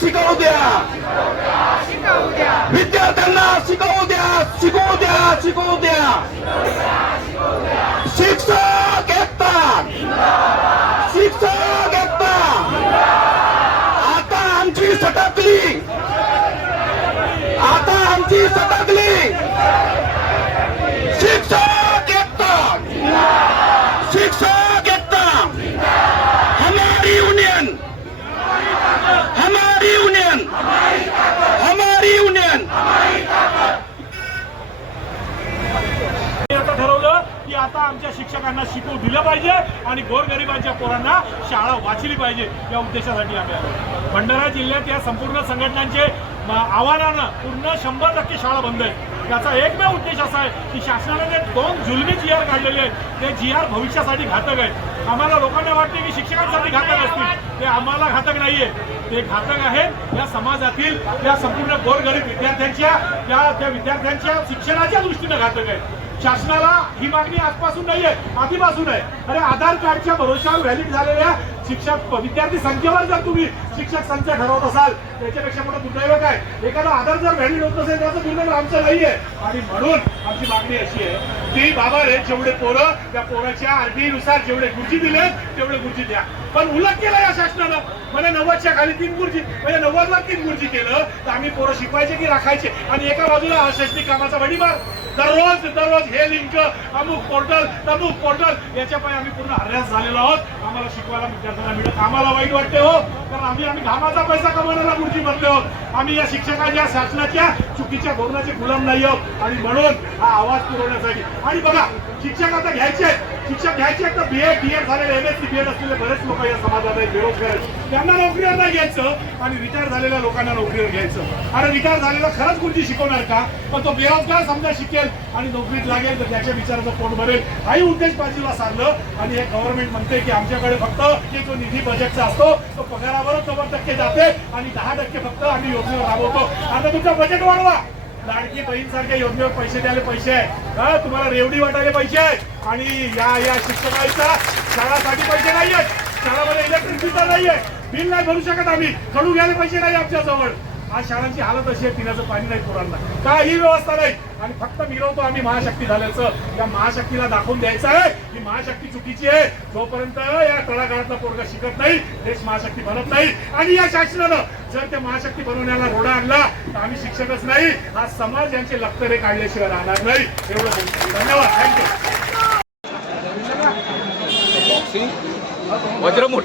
शिकवू द्या शिकवू द्या विद्यार्थ्यांना शिकवू द्या शिकवू द्या शिकवू द्या शिक्षक एकता शिक्षक एकता आता आमची सटकली आता आमची सटकली शिक्षक एकता शिक्षक एकता हमारी यूनियन हमारी यूनियन हमारी यूनियन मी आता ठरवलं की आता आमच्या शिक्षकांना शिकवू दिलं पाहिजे आणि गोरगरिबांच्या पोरांना शाळा वाचली पाहिजे या उद्देशासाठी आम्ही आलो. भंडारा जिल्ह्यात या संपूर्ण संघटनांचे आव्हानानं पूर्ण शंभर टक्के शाळा बंद आहे याचा एकमेव उद्देश असा आहे की शासनाने जे दोन जुलमी जी आर काढलेले आहेत ते जी आर भविष्यासाठी घातक आहेत. आम्हाला लोकांना वाटते की शिक्षकांसाठी घातक असतील. ते आम्हाला घातक नाहीये. ते घातक आहेत या समाजातील या संपूर्ण गोरगरीब विद्यार्थ्यांच्या त्या त्या विद्यार्थ्यांच्या शिक्षणाच्या दृष्टीनं घातक आहेत. शासनाला ही मागणी आजपासून नाहीये आधीपासून आहे. अरे आधार कार्डच्या भरोशावर व्हॅलिड झालेल्या शिक्षक विद्यार्थी संख्येवर जर तुम्ही शिक्षक संख्या ठरवत असाल त्याच्यापेक्षा मोठं दुर्दैव काय एखादा आधार जर व्हॅलिड होत नसेल त्याचं दुर्दैव आमचं नाहीये. आणि म्हणून आमची मागणी अशी आहे की बाबा रे जेवढे पोरं त्या पोराच्या आरटी नुसार जेवढे गुरुजी दिले तेवढे गुरुजी द्या. पण उलट केलं या शासनानं. म्हणजे नव्वदच्या खाली तीन गुरुजी म्हणजे नव्वदला तीन गुरुजी केलं तर आम्ही पोरं शिकवायचे की राखायचे? आणि एका बाजूला अशैक्षणिक कामाचा वडीमार दररोज दररोज हे लिंक अमुक पोर्टल तमुक पोर्टल याच्यापायी आम्ही पूर्ण हऱ्यास झालेलो आहोत. आम्हाला शिकवायला विद्यार्थ्यांना मिळत आम्हाला वाईट वाटते हो. कारण आम्ही आम्ही घामाचा पैसा कमवण्याला गुरुजी बनले आहोत. आम्ही या शिक्षकांच्या शासनाच्या चुकीच्या धोरणाचे गुलाम नाही आहोत. आणि म्हणून हा आवाज पुरवण्यासाठी. आणि बघा शिक्षक आता घ्यायचे आहेत. शिक्षक घ्यायचे आहेत तर बी एड डी एड झालेले M S C B Ed असलेले बरेच लोक या समाजात आहेत बेरोजगार आहेत. त्यांना नोकरीवर नाही घ्यायचं आणि रिटायर झालेल्या लोकांना नोकरीवर घ्यायचं. अरे रिटायर झालेला खरंच गुरुजी शिकवणार का? पण तो बेरोजगार समजा शिकेल आणि नोकरीत लागेल तर त्याच्या विचाराचं पोट भरेल. हाही उद्देश बाजूला सांगलं आणि हे गव्हर्नमेंट म्हणते की आमच्याकडे फक्त की जो निधी बजेटचा असतो तो पगारावरच नव्वद टक्के जाते आणि दहा टक्के फक्त आम्ही योजनेवर राबवतो. आता तुमचं बजेट वाढवा. लाडकी बहीण सारख्या योजनेवर पैसे द्यायला पैसे आहे हा तुम्हाला रेवडी वाटायला पैसे आहे आणि या या शिक्षकांच्या शाळासाठी पैसे नाही आहेत शाळामध्ये इलेक्ट्रिक सुद्धा नाही आहे. बिल नाही भरू शकत आम्ही. खडू घ्यायला पैसे नाही आमच्या जवळ आज शाळांची हालत अशी आहे पिण्याचं पाणी नाही पोरांना. काही व्यवस्था नाही. आणि फक्त मिरवतो आम्ही महाशक्ती झाल्याचं. या महाशक्तीला दाखवून द्यायचं आहे. की महाशक्ती चुकीची आहे. जोपर्यंत या तळागाळातला पोरगा शिकत नाही देश महाशक्ती बनत नाही. आणि या शासनानं जर त्या महाशक्ती बनवण्याला रोडा आणला तर आम्ही शिक्षकच नाही. हा समाज यांचे लक्तरे काढल्याशिवाय राहणार नाही. एवढं बोलतो. धन्यवाद. थँक्यू वज्रमुठ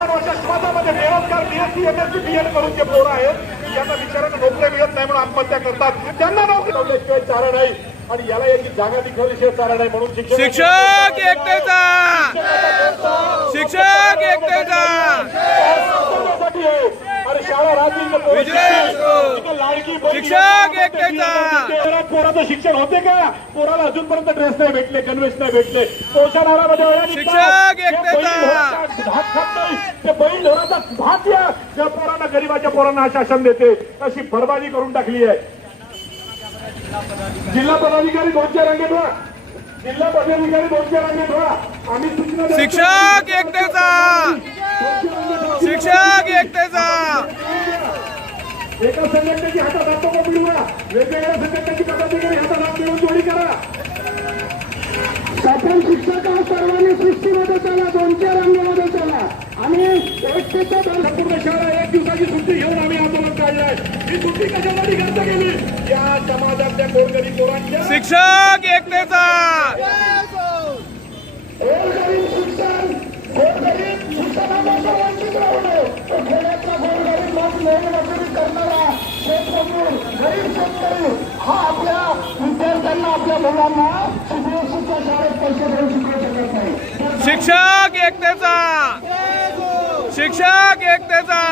समाजामध्ये बेरोजगार बीएससी एमएससी बीएड करून जे पोरं आहेत यांना विचारांना नोकऱ्या मिळत नाही म्हणून आत्महत्या करतात त्यांना नोकरी लावल्याशिवाय चारा नाही. आणि याला याची जागा दिखवल्याशिवाय चारा नाही म्हणून शिक्षक शिक्षक एकतेचा शिक्षक एकटेचा. पोराचं शिक्षण होते का? पोराला अजूनपर्यंत ड्रेस नाही भेटले गणवेश नाही भेटले. पोषण आहारामध्ये वेळा निघतात. शिक्षक जे एकटेचा. बैल ढोराचा भात खात नाही. ते बैल ढोराचा भात या. त्या पोरांना गरीबाच्या पोरांना आश्वासन देते. अशी बरबादी करून टाकली आहे. जिल्हा पदाधिकारी दोनच्या रंगेत व्हा. जिल्हा पदाधिकारी दोनच्या रंगेत व्हा. आम्ही सूचना. शिक्षक व्हा. शिक्षक एकतेचा. एका संघटनेची हातात हात नको मिळवा वेगवेगळ्या संघटनेची पदाधिकारी हातात हात मिळवून जोडी करा. शासन शिक्षक सर्वांनी. सृष्टीमध्ये चला. दोनच्या रंगामध्ये चला. आणि एकतेचा दल संपूर्ण शहर एक दिवसाची सुट्टी घेऊन आम्ही आंदोलन काढलंय. ही सुट्टी कशासाठी खर्च केली या समाजातल्या गोरगरीब पोरांच्या शिक्षक एकतेचा. शिक्षक एकतेचा शिक्षक एकतेचा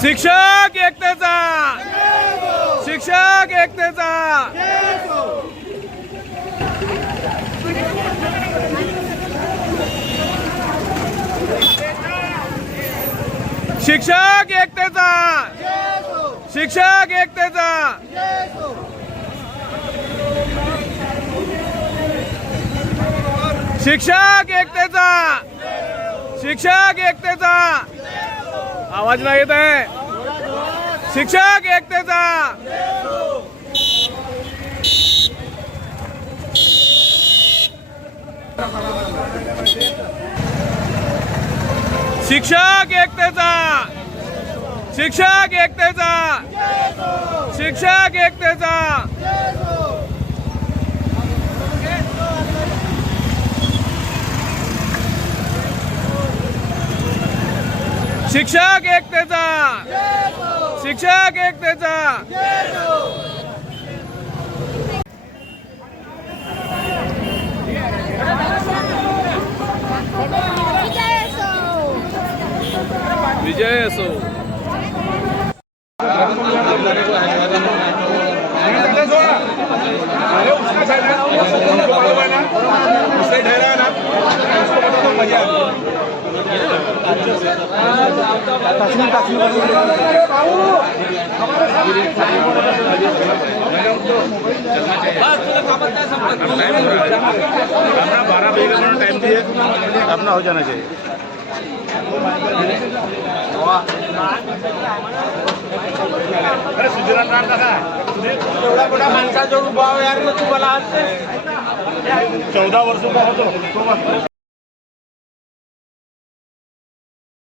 शिक्षक एकतेचा. शिक्षक एकतेचा. शिक्षक एकतेचा. शिक्षक एकतेचा. शिक्षक एकतेचा. शिक्षक एकते आवाज नाही येत आहे. शिक्षक एकतेचा. शिक्षक एकतेचा. शिक्षक एकतेचा. शिक्षक एकतेचा. शिक्षक एकतेचा. शिक्षक एकतेचा. विजय असो. अपना हो जाना चाहिए अरे सुधीराला राम नका एवढा मोठा माणसाचा उभा यार मग तुम्हाला चौदा वर्ष होतो.